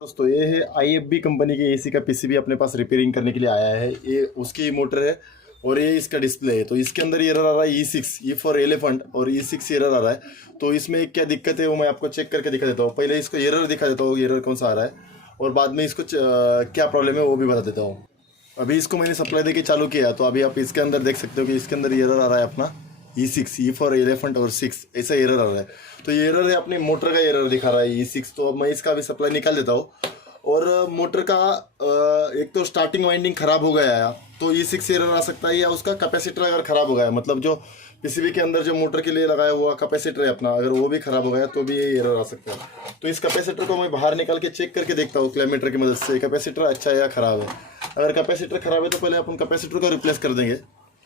दोस्तों ये है IFB कंपनी के एसी का पीसीबी अपने पास रिपेयरिंग करने के लिए आया है। ये उसकी मोटर है और ये इसका डिस्प्ले है। तो इसके अंदर एरर आ रहा है E6, E फॉर एलिफेंट, और E6 एरर आ रहा है। तो इसमें क्या दिक्कत है वो मैं आपको चेक करके दिखा देता हूँ। पहले इसको एरर दिखा देता हूँ, एरर कौन सा आ रहा है, और बाद में इसको क्या प्रॉब्लम है वो भी बता देता हूँ। अभी इसको मैंने सप्लाई देके चालू किया, तो अभी आप इसके अंदर देख सकते हो कि इसके अंदर एरर आ रहा है अपना E6, E फॉर एलिफेंट और 6 ऐसा एरर आ रहा है। तो ये एरर है अपनी मोटर का एरर दिखा रहा है E6। तो अब मैं इसका भी सप्लाई निकाल देता हूँ। और मोटर का एक तो स्टार्टिंग वाइंडिंग ख़राब हो गया है, तो E6 एरर आ सकता है, या उसका कैपेसिटर अगर ख़राब हो गया है, मतलब जो पीसीबी के अंदर जो मोटर के लिए लगाया हुआ कैपेसिटर है अपना, अगर वो भी ख़राब हो गया तो भी ये एरर आ सकता है। तो इस कैपेसिटर को मैं बाहर निकाल के चेक करके देखता हूँ क्लैमीटर की मदद से, कैपेसिटर अच्छा है या ख़राब है। अगर कैपेसिटर ख़राब है तो पहले अपन कैपेसिटर को रिप्लेस कर देंगे,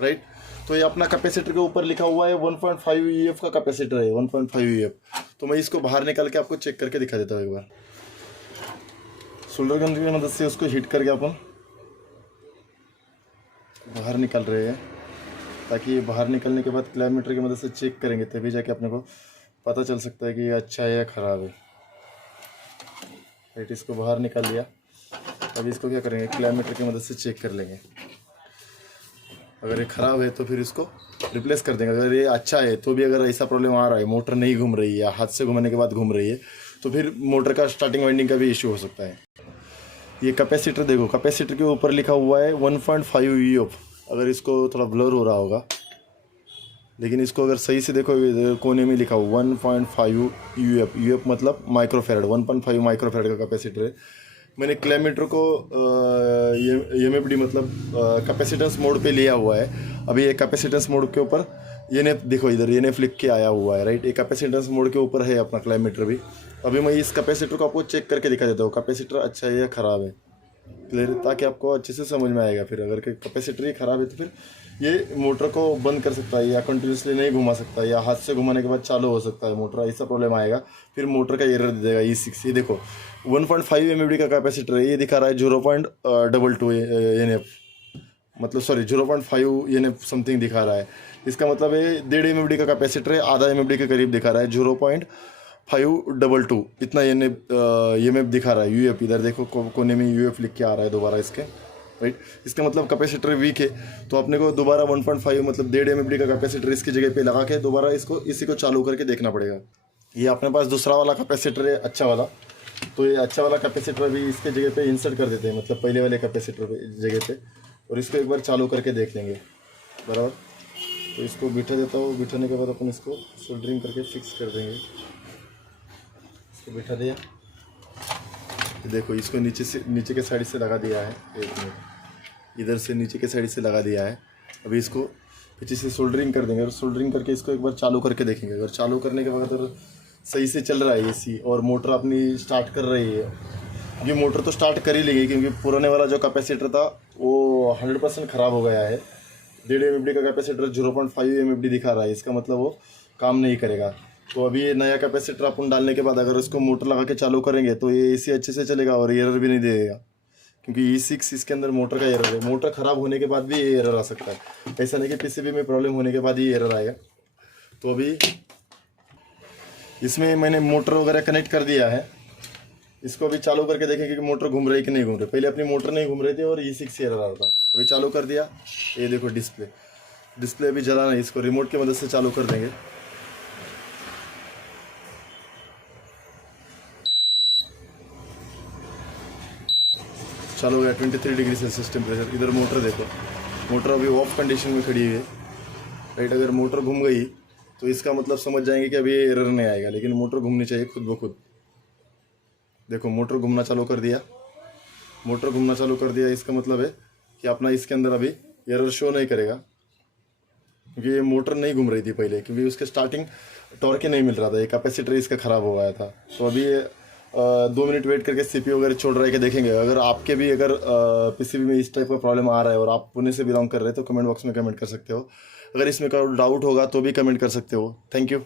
राइट। तो ये अपना कैपेसिटर के ऊपर लिखा हुआ है 1.5 EF का कैपेसिटर है, 1.5 EF। तो मैं इसको बाहर निकाल के आपको चेक करके दिखा देता हूँ एक बार। सोल्डर गन की मदद से उसको हीट करके अपन बाहर निकाल रहे हैं, ताकि बाहर निकलने के बाद क्लैमीटर की मदद से चेक करेंगे, तभी जाके अपने को पता चल सकता है कि ये अच्छा है या ख़राब है। राइट, इसको बाहर निकाल लिया। अभी इसको क्या करेंगे, क्लैमीटर की मदद से चेक कर लेंगे। अगर ये ख़राब है तो फिर इसको रिप्लेस कर देंगे। अगर ये अच्छा है तो भी अगर ऐसा प्रॉब्लम आ रहा है, मोटर नहीं घूम रही है या हाथ से घुमाने के बाद घूम रही है, तो फिर मोटर का स्टार्टिंग वाइंडिंग का भी इशू हो सकता है। ये कैपेसिटर देखो, कैपेसिटर के ऊपर लिखा हुआ है 1.5 EF। अगर इसको थोड़ा ब्लर हो रहा होगा, लेकिन इसको अगर सही से देखो, कोने में लिखा हुआ 1.5 UF। UF मतलब माइक्रोफेरेड, 1.5 माइक्रोफेरेड का कैपेसिटर है। मैंने क्लैमीटर को MFD मतलब कैपेसिटेंस मोड पे लिया हुआ है। अभी ये कैपेसिटेंस मोड के ऊपर ये देखो, इधर ये लिख के आया हुआ है, राइट। ये कैपेसिटेंस मोड के ऊपर है अपना क्लैमीटर भी। अभी मैं इस कैपेसिटर को आपको चेक करके दिखा देता हूँ, कैपेसिटर अच्छा है या ख़राब है, क्लियर, ताकि आपको अच्छे से समझ में आएगा। फिर अगर कैपेसिटर ही ख़राब है तो फिर ये मोटर को बंद कर सकता है, या कंटिन्यूसली नहीं घुमा सकता, या हाथ से घुमाने के बाद चालू हो सकता है मोटर, ऐसा प्रॉब्लम आएगा। फिर मोटर का एरर दे देगा E6। ये देखो 1.5 MFD का कैपेसिटर है, ये दिखा रहा है 0.22 NF, मतलब सॉरी 0.5 NF समथिंग दिखा रहा है। इसका मतलब है 1.5 MFD का कैपेसिटर है, आधा MFD के करीब दिखा रहा है, 0.522 इतना EMF दिखा रहा है। UF इधर देखो, कोने में UF लिख के आ रहा है दोबारा इसके, राइट। इसका मतलब कैपेसिटर वीक है। तो अपने को दोबारा 1.5 मतलब 1.5 MFD का कैपेसिटर इसकी जगह पे लगा के दोबारा इसी को चालू करके देखना पड़ेगा। ये अपने पास दूसरा वाला कैपेसिटर है, अच्छा वाला। तो ये अच्छा वाला कैपेसिटर भी इसके जगह पे इंसर्ट कर देते हैं, मतलब पहले वाले कैपेसिटर जगह पे, और इसको एक बार चालू करके देख लेंगे, बराबर। तो इसको बिठा देता हूँ, बिठाने के बाद अपन इसको सोल्डरिंग करके फिक्स कर देंगे। इसको बिठा दिया, देखो इसको नीचे के साइड से लगा दिया है, एक मिनट, इधर से नीचे के साइड से लगा दिया है। अभी इसको पीछे से सोल्डरिंग कर देंगे, और सोल्डरिंग करके इसको एक बार चालू करके देखेंगे। अगर चालू करने के बाद अगर सही से चल रहा है एसी और मोटर अपनी स्टार्ट कर रही है, क्योंकि मोटर तो स्टार्ट कर ही लेगी, क्योंकि पुराने वाला जो कैपेसिटर था वो 100% ख़राब हो गया है। 1.5 MFD का कैपेसिटर 0.5 MFD दिखा रहा है, इसका मतलब वो काम नहीं करेगा। तो अभी ये नया कैपेसिटर अपन डालने के बाद अगर उसको मोटर लगा के चालू करेंगे तो ये एसी अच्छे से चलेगा और एरर भी नहीं देगा, क्योंकि E6 इसके अंदर मोटर का एरर है। मोटर ख़राब होने के बाद भी ये एरर आ सकता है, ऐसा नहीं कि पीसीबी में प्रॉब्लम होने के बाद ही एरर आएगा। तो अभी इसमें मैंने मोटर वगैरह कनेक्ट कर दिया है, इसको अभी चालू करके देखेंगे कि मोटर घूम रही है कि नहीं घूम रही। पहले अपनी मोटर नहीं घूम रही थी और E6 एरर आ रहा था। अभी चालू कर दिया, ये देखो डिस्प्ले अभी जला नहीं, इसको रिमोट की मदद से चालू कर देंगे। चालू हो गया 23 डिग्री सेल्सियस टेम्परेचर। इधर मोटर देखो, मोटर अभी ऑफ कंडीशन में खड़ी हुई है, राइट। अगर मोटर घूम गई तो इसका मतलब समझ जाएंगे कि अभी एरर नहीं आएगा, लेकिन मोटर घूमनी चाहिए खुद ब खुद। देखो मोटर घूमना चालू कर दिया, मोटर घूमना चालू कर दिया, इसका मतलब है कि अपना इसके अंदर अभी एरर शो नहीं करेगा, क्योंकि ये मोटर नहीं घूम रही थी पहले, क्योंकि उसके स्टार्टिंग टॉर्क ही नहीं मिल रहा था, ये कैपेसिटर इसका ख़राब हो गया था। तो अभी 2 मिनट वेट करके CPU वगैरह छोड़ रहा है कि देखेंगे। अगर आपके भी अगर पीसीबी में इस टाइप का प्रॉब्लम आ रहा है और आप पुणे से बिलोंग कर रहे हैं तो कमेंट बॉक्स में कमेंट कर सकते हो। अगर इसमें कोई डाउट होगा तो भी कमेंट कर सकते हो। Thank you.